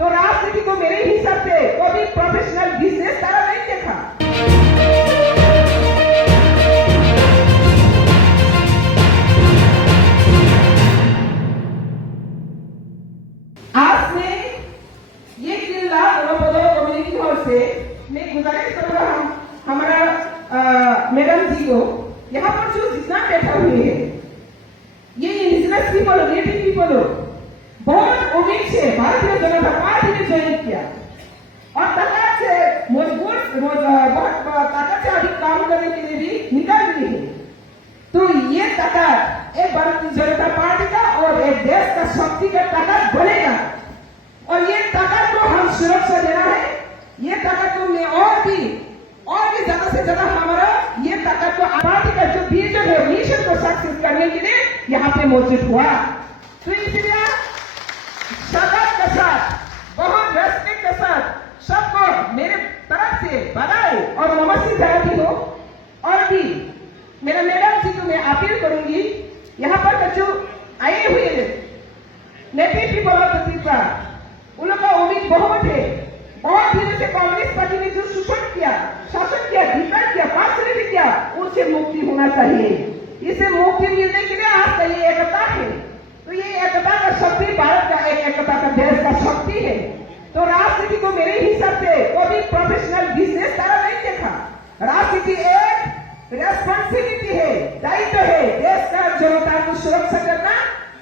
तो राजनीति को मेरे हिसाब से कभी प्रोफेशनल बिजनेस तरह नहीं देखा। आज मैं ये जिला कम्युनिटी हॉल से मैं गुजारिश करूंगा हमारा मैडम जी को, यहाँ पर जो जितना बैठा हुए है ये इंडिजिनस पीपल, नेटिव पीपल हो, बहुत उम्मीद से भारतीय जनता पार्टी ने ज्वाइन किया और ताकत से मजबूत बहुत ताकत से अधिक काम करने के लिए भी निकाल रही है। तो ये ताकत एक भारतीय जनता पार्टी का और एक देश का शक्ति का ताकत बनेगा और ये ताकत को हम सुरक्षा देना है। ये ताकत को मैं और भी ज्यादा से ज्यादा हमारा ये ताकत को पार्टी का जो विजन है, मिशन को सक्सेस करने के लिए यहाँ पे मौजूद हुआ। तो इसलिए स्वागत के साथ, बहुत रेस्पेक्ट के साथ सबको मेरे तरफ से बधाई और नमस्ते चाहती हूँ। और भी मेरा मैडम जी को मैं अपील करूंगी, यहाँ पर जो आए हुए नेटिव पीपल ऑफ त्रिपुरा, उन लोग का उम्मीद बहुत है। बहुत दिनों से कांग्रेस पार्टी ने जो शोषण किया, शासन किया, डिफेंड किया, पार्टी किया, उनसे मुक्ति होना चाहिए। इसे मुक्ति मिलने के लिए आज का ये एकता है। तो ये एकता का शक्ति भारत का एक एकता का देश का शक्ति है। तो राजनीति को मेरे हिसाब से कभी प्रोफेशनल बिजनेस तरह नहीं देखा। राजनीति